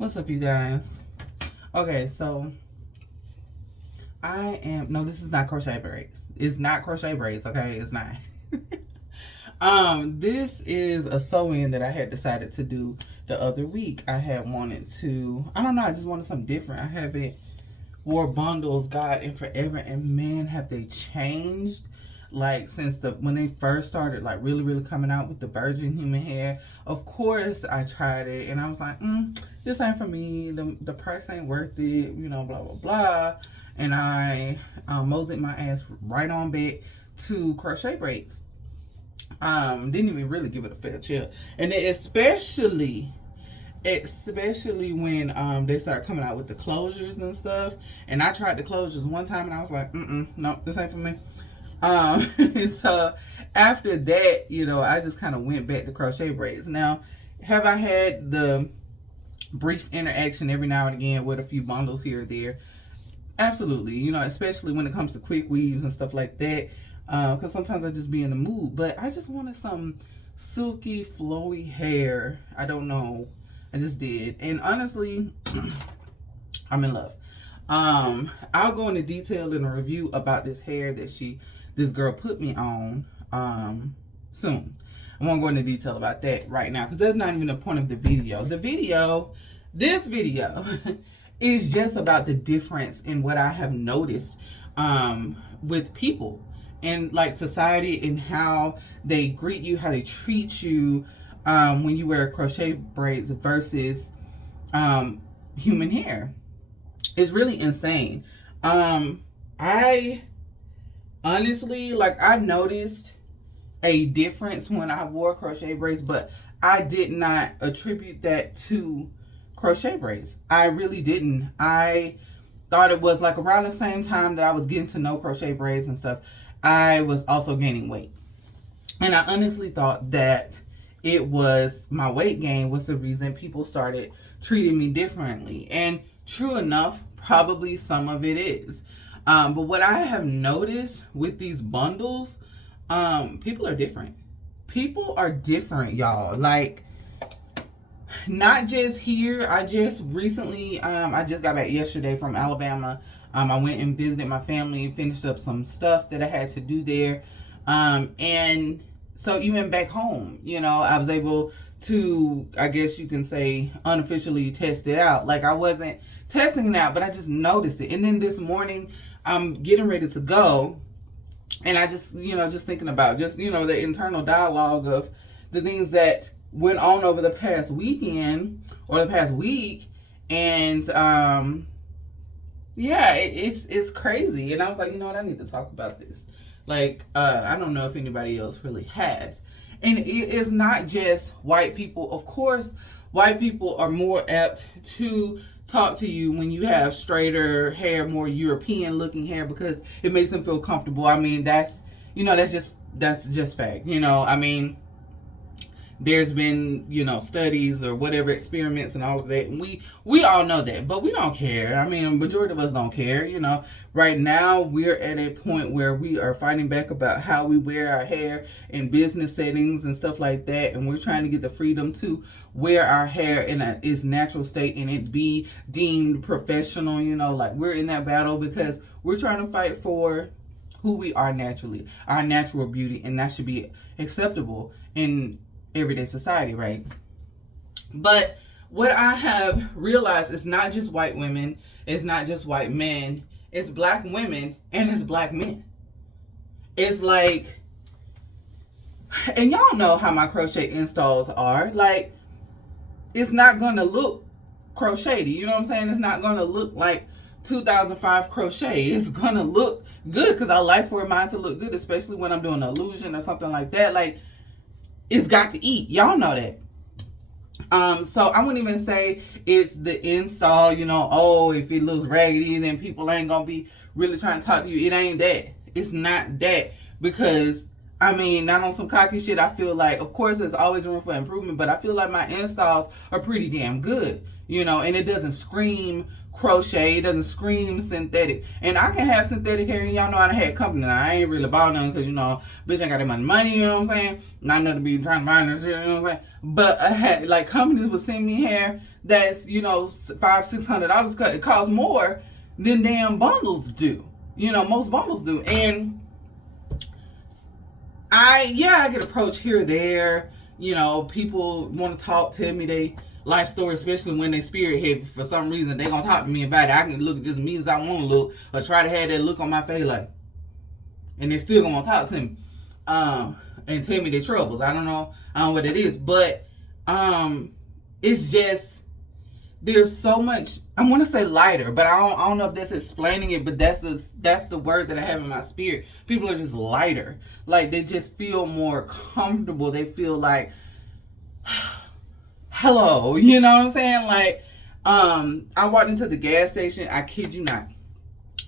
What's up, you guys? Okay, so no, this is not crochet braids. It's not crochet braids, okay? It's not. This is a sew-in that I had decided to do the other week. I had wanted to, I don't know, I just wanted something different. I haven't wore bundles, God, in forever, and man, have they changed. Like, since when they first started, like, really coming out with the virgin human hair. Of course, I tried it, and I was like, this ain't for me. The price ain't worth it, you know, blah, blah, blah. And I moseyed my ass right on back to Crochet Braids. Didn't even really give it a fair chill. And then especially when they start coming out with the closures and stuff. And I tried the closures one time, and I was like, no, this ain't for me. So after that, you know, I just kind of went back to Crochet Braids. Now, have I had the brief interaction every now and again with a few bundles here or there? Absolutely, you know, especially when it comes to quick weaves and stuff like that, because sometimes I just be in the mood. But I just wanted some silky, flowy hair. I don't know, I just did. And honestly, I'm in love. I'll go into detail in a review about this hair that this girl put me on soon. I won't go into detail about that right now because that's not even the point of the video. This video is just about the difference in what I have noticed with people and like society and how they greet you, how they treat you when you wear crochet braids versus human hair. It's really insane. I honestly, like, I noticed a difference when I wore crochet braids, but I did not attribute that to crochet braids. I really didn't. I thought it was like around the same time that I was getting to know crochet braids and stuff, I was also gaining weight. And I honestly thought that it was my weight gain was the reason people started treating me differently. And true enough, probably some of it is. But what I have noticed with these bundles, people are different. People are different, y'all. Like, not just here. I just recently, I just got back yesterday from Alabama. I went and visited my family, finished up some stuff that I had to do there. And so even back home, you know, I was able to, I guess you can say, unofficially test it out. Like, I wasn't testing it out, but I just noticed it. And then this morning, I'm getting ready to go, and I just, you know, just thinking about just, you know, the internal dialogue of the things that went on over the past weekend or the past week. And yeah, it's crazy. And I was like, you know what, I need to talk about this. Like, I don't know if anybody else really has. And it is not just white people. Of course, white people are more apt to talk to you when you have straighter hair, more European looking hair, because it makes them feel comfortable. I mean, that's just fact. You know, I mean, there's been, you know, studies or whatever, experiments and all of that. And we all know that, but we don't care. I mean, a majority of us don't care. You know, right now we're at a point where we are fighting back about how we wear our hair in business settings and stuff like that. And we're trying to get the freedom to wear our hair in its natural state and it be deemed professional. You know, like, we're in that battle because we're trying to fight for who we are naturally, our natural beauty, and that should be acceptable in everyday society, right? But what I have realized is not just white women, it's not just white men, it's black women and it's black men. It's like, and y'all know how my crochet installs are. Like, it's not gonna look crochetedy, you know what I'm saying? It's not gonna look like 2005 crochet. It's gonna look good because I like for mine to look good, especially when I'm doing an illusion or something like that. Like, it's got to eat. Y'all know that. So I wouldn't even say it's the install, you know, oh, if it looks raggedy, then people ain't going to be really trying to talk to you. It ain't that. It's not that, because I mean, not on some cocky shit. I feel like, of course, there's always room for improvement, but I feel like my installs are pretty damn good, you know, and it doesn't scream crochet, it doesn't scream synthetic. And I can have synthetic hair, and y'all know I had company. Now, I ain't really bought none because, you know, bitch ain't got that much money, you know what I'm saying? Not enough to be trying to buy this, you know what I'm saying? But I had, like, companies would send me hair that's, you know, $500-$600 cut. It costs more than damn bundles do. You know, most bundles do. And I get approached here or there. You know, people want to talk, tell me they life story, especially when they spirit heavy. For some reason, they gonna talk to me about it. I can look just me as I want to look, or try to have that look on my face, like, and they still gonna talk to me, and tell me their troubles. I don't know what it is, but it's just there's so much. I want to say lighter, but I don't know if that's explaining it. But that's the word that I have in my spirit. People are just lighter. Like, they just feel more comfortable. They feel like, hello, you know what I'm saying? Like, I walked into the gas station. I kid you not.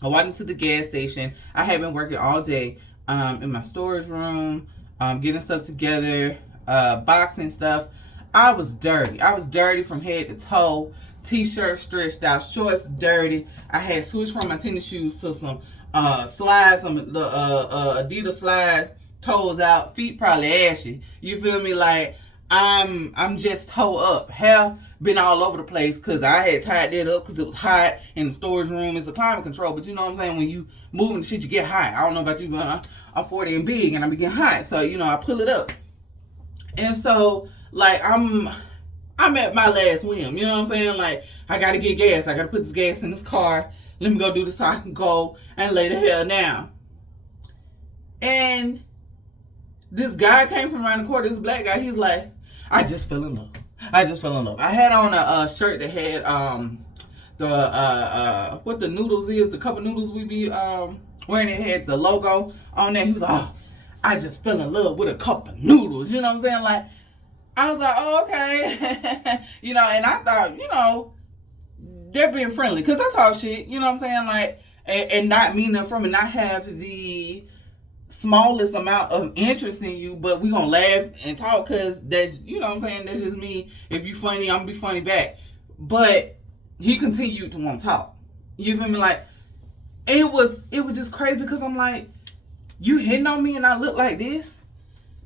I walked into the gas station. I had been working all day in my storage room, getting stuff together, boxing stuff. I was dirty. I was dirty from head to toe. T-shirt stretched out, shorts dirty. I had switched from my tennis shoes to some slides, some Adidas slides, toes out, feet probably ashy. You feel me? Like, I'm just toe up. Hair been all over the place because I had tied that up because it was hot in the storage room. It's a climate control, but you know what I'm saying? When you moving the shit, you get hot. I don't know about you, but I'm 40 and big and I be getting hot. So, you know, I pull it up. And so, like, I'm at my last whim, you know what I'm saying? Like, I gotta get gas. I gotta put this gas in this car. Let me go do this so I can go and lay the hell down. And this guy came from around the corner, this black guy, he's like, I just fell in love. I just fell in love. I had on a shirt that had what the noodles is, the cup of noodles we be wearing. It had the logo on there. He was like, oh, I just fell in love with a cup of noodles. You know what I'm saying? Like, I was like, oh, okay. You know, and I thought, you know, they're being friendly. Because I talk shit, you know what I'm saying? Like, and not mean them from it, not have the smallest amount of interest in you, but we gonna laugh and talk because that's, you know what I'm saying? That's just me. If you funny, I'm gonna be funny back. But he continued to want to talk. You feel me? Like, it was just crazy because I'm like, you hitting on me and I look like this?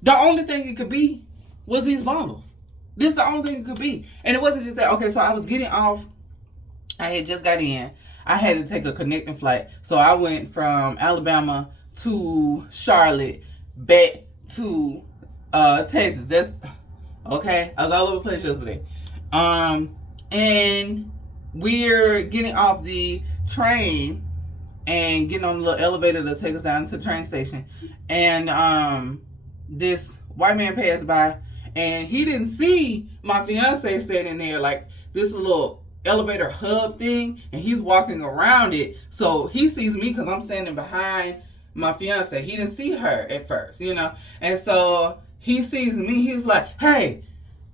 The only thing it could be was these bundles. This the only thing it could be. And it wasn't just that. Okay, so I was getting off. I had just got in. I had to take a connecting flight. So I went from Alabama to Charlotte, back to Texas. That's okay. I was all over the place yesterday. And we're getting off the train and getting on the little elevator to take us down to the train station. And this white man passed by, and he didn't see my fiance standing there, like this little elevator hub thing, and he's walking around it. So he sees me because I'm standing behind my fiance. He didn't see her at first, you know. And so he sees me. He's like, hey,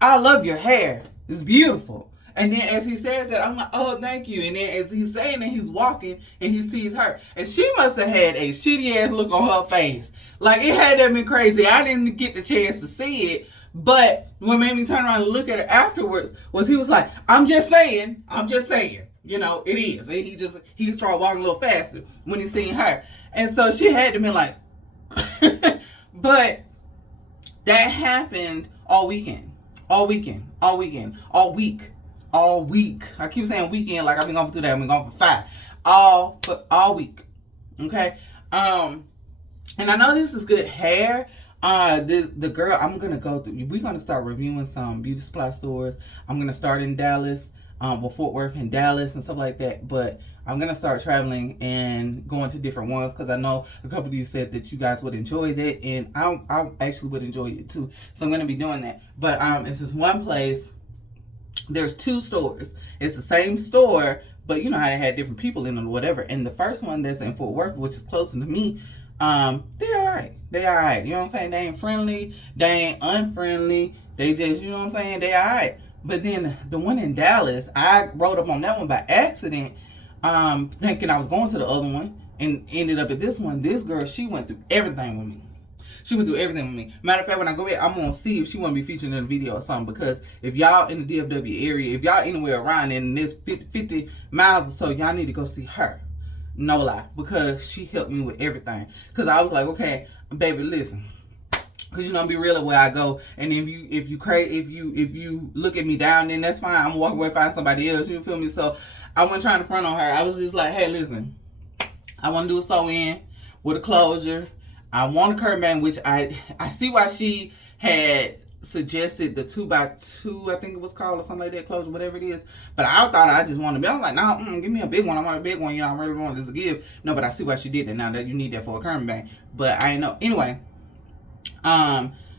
I love your hair. It's beautiful. And then as he says that, I'm like, oh, thank you. And then as he's saying that, he's walking and he sees her. And she must have had a shitty ass look on her face. Like, it had to have been crazy. I didn't get the chance to see it. But what made me turn around and look at her afterwards was he was like, I'm just saying. You know, it is. And he started walking a little faster when he seen her. And so she had to be like, but that happened all week. I keep saying weekend like I've been going for 2 days. I've been going for 5. All week. Okay. And I know this is good hair. The girl I'm gonna go through. We're gonna start reviewing some beauty supply stores. I'm gonna start in Dallas, Fort Worth and Dallas and stuff like that. But I'm gonna start traveling and going to different ones because I know a couple of you said that you guys would enjoy that, and I actually would enjoy it too. So I'm gonna be doing that. But it's this one place. There's 2 stores. It's the same store, but you know how they had different people in it or whatever. And the first one that's in Fort Worth, which is closer to me, they're alright. They alright. You know what I'm saying? They ain't friendly. They ain't unfriendly. They just, you know what I'm saying? They alright. But then the one in Dallas, I rode up on that one by accident, thinking I was going to the other one, and ended up at this one. This girl, she went through everything with me. She would do everything with me. Matter of fact, when I go back, I'm gonna see if she wanna be featured in a video or something. Because if y'all in the DFW area, if y'all anywhere around in this 50 miles or so, y'all need to go see her. No lie, because she helped me with everything. Because I was like, okay, baby, listen. Cause you know, be real where I go, and if you look at me down, then that's fine. I'm gonna walk away, find somebody else. You feel me? So I wasn't trying to front on her. I was just like, hey, listen, I want to do a sew in with a closure. I want a curtain band, which I see why she had suggested the 2x2, I think it was called, or something like that, closure, whatever it is. But I thought I just wanted to be. I was like, no, give me a big one. I want a big one. You know, I really want this to give. No, but I see why she did it. Now that you need that for a curtain band, but I ain't know anyway.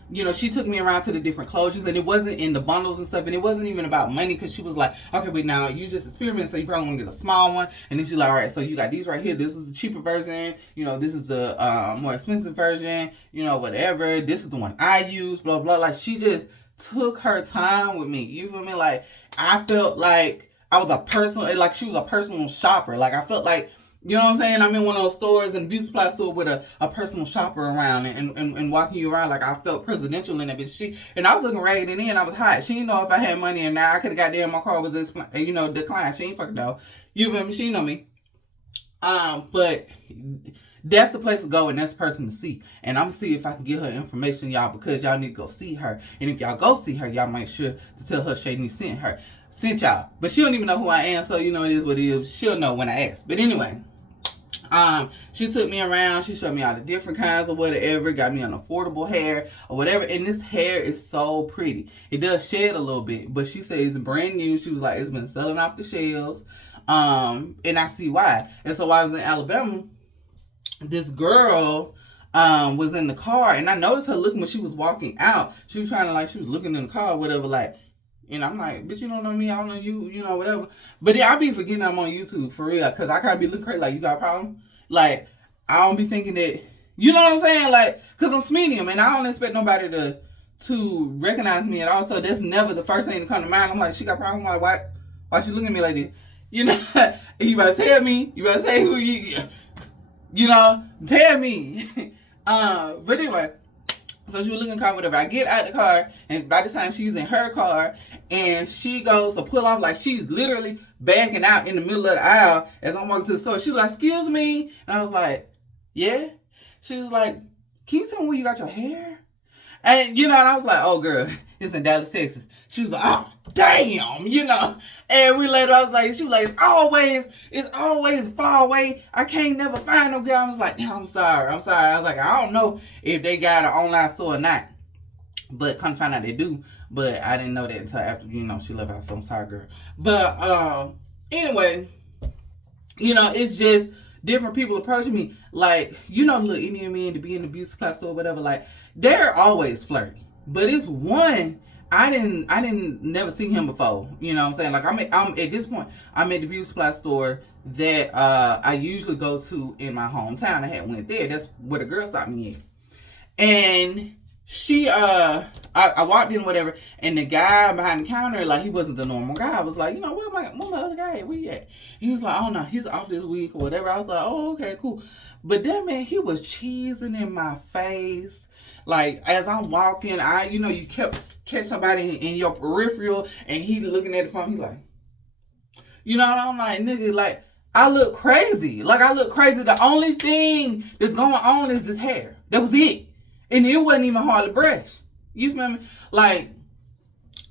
You know, she took me around to the different closures, and it wasn't in the bundles and stuff, and it wasn't even about money, because she was like, okay, but now you just experiment, so you probably want to get a small one. And then she's like, all right, so you got these right here. This is the cheaper version. You know, this is the more expensive version. You know, whatever. This is the one I use. Blah blah. Like, she just took her time with me. You feel me? Like, I felt like I was a personal, like she was a personal shopper. Like, I felt like, you know what I'm saying? I'm in one of those stores, in a beauty supply store, with a personal shopper around and walking you around. Like, I felt presidential in it. But and I was looking ragged and I was hot. She didn't know if I had money or not. I could have got there, my car was this, you know, declined. She ain't fucking know. You feel me? She know me. But that's the place to go, and that's the person to see. And I'm gonna see if I can get her information, y'all, because y'all need to go see her. And if y'all go see her, y'all make sure to tell her Shady sent y'all. But she don't even know who I am, so you know, it is what it is. She'll know when I ask. But anyway. She took me around. She showed me all the different kinds of whatever. Got me an affordable hair or whatever. And this hair is so pretty. It does shed a little bit, but she says it's brand new. She was like, it's been selling off the shelves. And I see why. And so while I was in Alabama, this girl was in the car, and I noticed her looking when she was walking out. She was trying to, like, she was looking in the car or whatever, like, and I'm like, bitch, you don't know me, I don't know you, you know, whatever. But yeah, I be forgetting I'm on YouTube, for real, because I kind of be looking crazy, like, you got a problem? Like, I don't be thinking that, you know what I'm saying? Like, because I'm medium, and I don't expect nobody to recognize me at all, so that's never the first thing to come to mind. I'm like, she got a problem? Like, why she looking at me like this? You know, you better tell me, you better say who you know, tell me. But anyway, so she was looking in the car, whatever. I get out the car, and by the time she's in her car, and she goes to pull off, like she's literally backing out in the middle of the aisle as I'm walking to the store. She was like, excuse me. And I was like, yeah. She was like, can you tell me where you got your hair? And, you know, and I was like, oh, girl, it's in Dallas, Texas. She was like, oh, damn, you know. And we later, I was like, she was like, it's always far away. I can't never find no girl. I was like, I'm sorry. I was like, I don't know if they got an online store or not. But come to find out they do. But I didn't know that until after, you know, she left out. So I'm sorry, girl. But anyway, you know, it's just different people approaching me. Like, you know, little Indian men to be in the beauty supply store or whatever, like, they're always flirty. But it's one, I didn't never see him before. You know what I'm saying? Like, I'm at this point, I'm at the beauty supply store that I usually go to in my hometown. I had went there. That's where the girl stopped me at. And she I walked in, whatever, and the guy behind the counter, like, he wasn't the normal guy. I was like, you know, where my other guy at? Where he at? He was like, oh no, he's off this week or whatever. I was like, oh, okay, cool. But that man, he was cheesing in my face. Like, as I'm walking, you know, you catch somebody in your peripheral, and he looking at the phone, he like, you know, and I'm like, nigga, like, I look crazy. Like, I look crazy. The only thing that's going on is this hair. That was it. And it wasn't even hard to brush. You feel me? Like,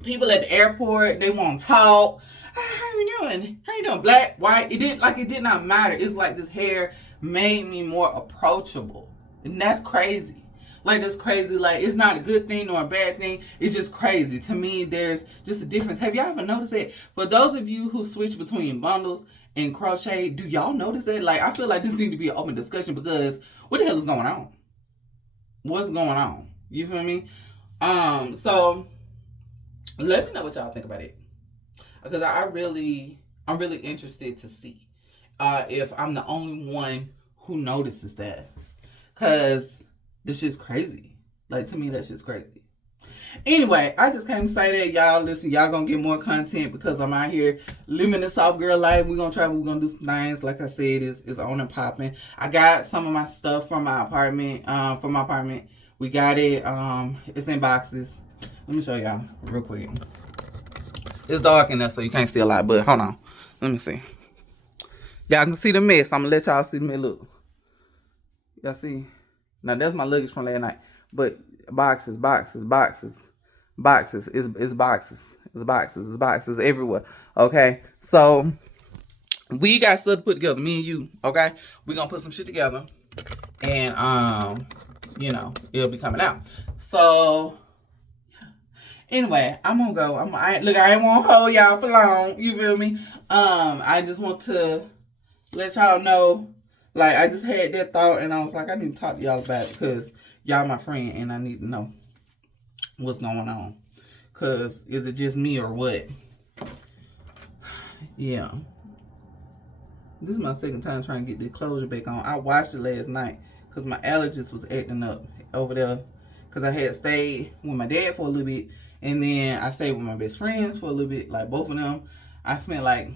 people at the airport, they want to talk. How you doing? How you doing? Black, white. It did not matter. It's like this hair made me more approachable. And that's crazy. Like, that's crazy. Like, it's not a good thing nor a bad thing. It's just crazy. To me, there's just a difference. Have y'all ever noticed that? For those of you who switch between bundles and crochet, do y'all notice that? Like, I feel like this needs to be an open discussion, because what the hell is going on? What's going on? You feel me? So let me know what y'all think about it, because I'm really interested to see if I'm the only one who notices that, because this shit's crazy. Like, to me, that shit's crazy. Anyway, I just came to say that, y'all. Listen, y'all gonna get more content, because I'm out here living the soft girl life. We're gonna travel. We're gonna do some things. Like I said, it's on and popping. I got some of my stuff from my apartment. We got it. It's in boxes. Let me show y'all real quick. It's dark in there, so you can't see a lot, but hold on. Let me see. Y'all can see the mess. I'm gonna let y'all see me look. Y'all see? Now that's my luggage from last night. But boxes, boxes, boxes, boxes. It's boxes. It's boxes. It's boxes everywhere. Okay? So we got stuff to put together, me and you, okay? We're gonna put some shit together. And you know, it'll be coming out. So anyway, I'm gonna go. Look, I ain't want to hold y'all for long. You feel me? I just want to let y'all know, like, I just had that thought, and I was like, I need to talk to y'all about it, because y'all my friend, and I need to know what's going on. Because is it just me or what? Yeah. This is my second time trying to get the closure back on. I watched it last night because my allergies was acting up over there. Because I had stayed with my dad for a little bit. And then I stayed with my best friends for a little bit. Like, both of them. I spent, like,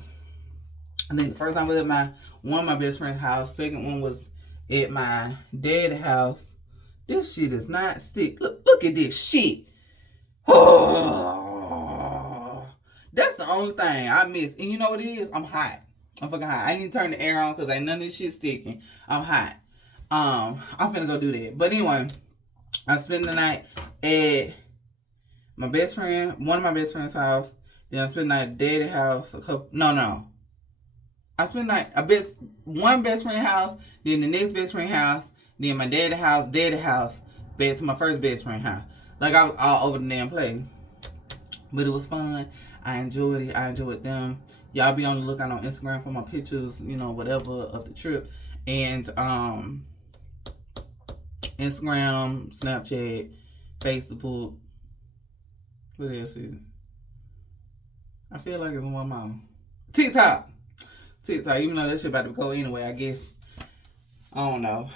I think the first time I was at one of my best friend's house. Second one was at my dad's house. This shit is not stick. Look at this shit. Oh, that's the only thing I miss. And you know what it is? I'm hot. I'm fucking hot. I need to turn the air on because ain't none of this shit sticking. I'm hot. I'm finna go do that. But anyway, I spent the night at my best friend, one of my best friend's house. Then I spent the night at daddy's house. No. I spent the night one best friend house, then the next best friend house, then my daddy's house, back to my first best friend house. Like, I was all over the damn place. But it was fun. I enjoyed it. I enjoyed them. Y'all be on the lookout on Instagram for my pictures, you know, whatever, of the trip. And Instagram, Snapchat, Facebook. What else is it? I feel like it's one more. TikTok, even though that shit about to go anyway, I guess. I don't know.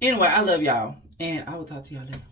Anyway, I love y'all. And I will talk to y'all later.